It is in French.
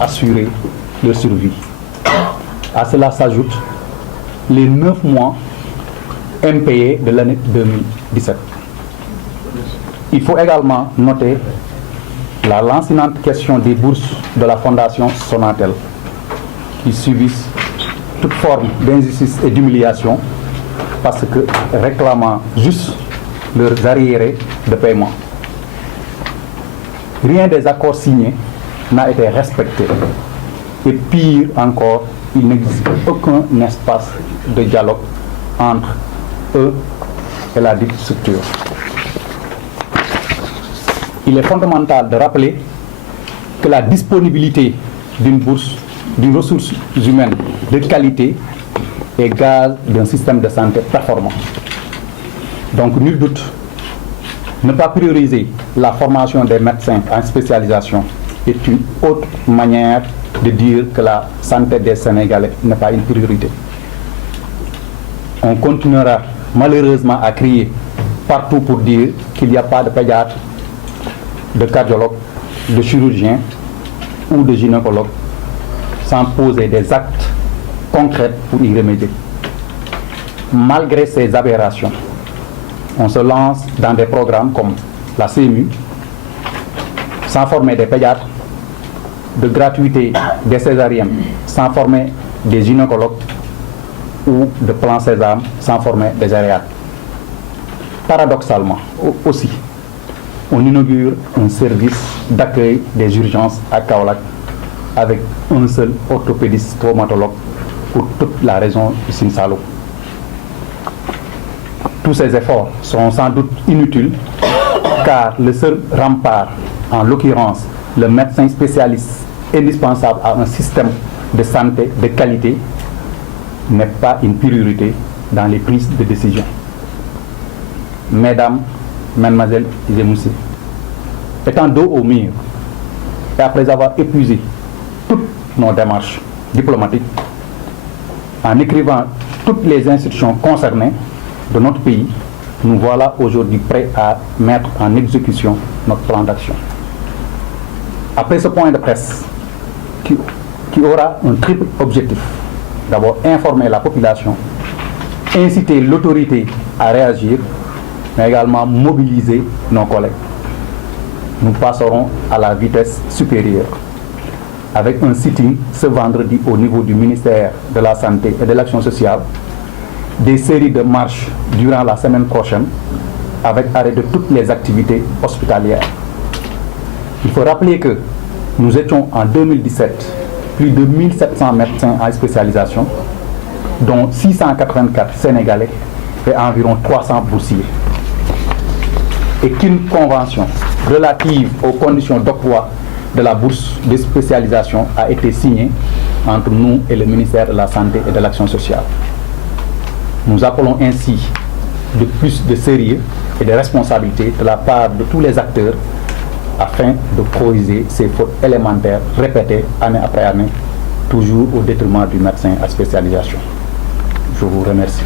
assurer leur survie. À cela s'ajoutent les 9 mois impayés de l'année 2017. Il faut également noter la lancinante question des bourses de la Fondation Sonatel, qui subissent toute forme d'injustice et d'humiliation parce que réclamant juste leurs arriérés de paiement. Rien des accords signés n'a été respecté. Et pire encore, il n'existe aucun espace de dialogue entre eux et la dite structure. Il est fondamental de rappeler que la disponibilité d'une bourse, d'une ressource humaine de qualité est gage d'un système de santé performant. Donc, nul doute, ne pas prioriser la formation des médecins en spécialisation est une autre manière de dire que la santé des Sénégalais n'est pas une priorité. On continuera malheureusement à crier partout pour dire qu'il n'y a pas de pédiatre, de cardiologue, de chirurgien ou de gynécologue sans poser des actes concrets pour y remédier. Malgré ces aberrations, on se lance dans des programmes comme la CMU, sans former des pédiatres, de gratuité des césariennes, sans former des gynécologues, ou de plan Sésame, sans former des gériatres. Paradoxalement, aussi, on inaugure un service d'accueil des urgences à Kaolack avec un seul orthopédiste traumatologue pour toute la région du Sine Saloum. Tous ces efforts seront sans doute inutiles car le seul rempart, en l'occurrence le médecin spécialiste indispensable à un système de santé de qualité, n'est pas une priorité dans les prises de décision. Mesdames, Mesdemoiselles et Messieurs, étant dos au mur et après avoir épuisé toutes nos démarches diplomatiques, en écrivant toutes les institutions concernées de notre pays, nous voilà aujourd'hui prêts à mettre en exécution notre plan d'action. Après ce point de presse, qui aura un triple objectif: d'abord informer la population, inciter l'autorité à réagir, mais également mobiliser nos collègues. Nous passerons à la vitesse supérieure avec un sitting ce vendredi au niveau du ministère de la Santé et de l'Action sociale, des séries de marches durant la semaine prochaine avec arrêt de toutes les activités hospitalières. Il faut rappeler que nous étions en 2017 plus de 1700 médecins en spécialisation, dont 684 Sénégalais et environ 300 boursiers. Et qu'une convention relative aux conditions d'octroi de la bourse de spécialisation a été signée entre nous et le ministère de la Santé et de l'Action sociale. Nous appelons ainsi de plus de sérieux et de responsabilité de la part de tous les acteurs afin de corriger ces fautes élémentaires répétées année après année, toujours au détriment du médecin à spécialisation. Je vous remercie.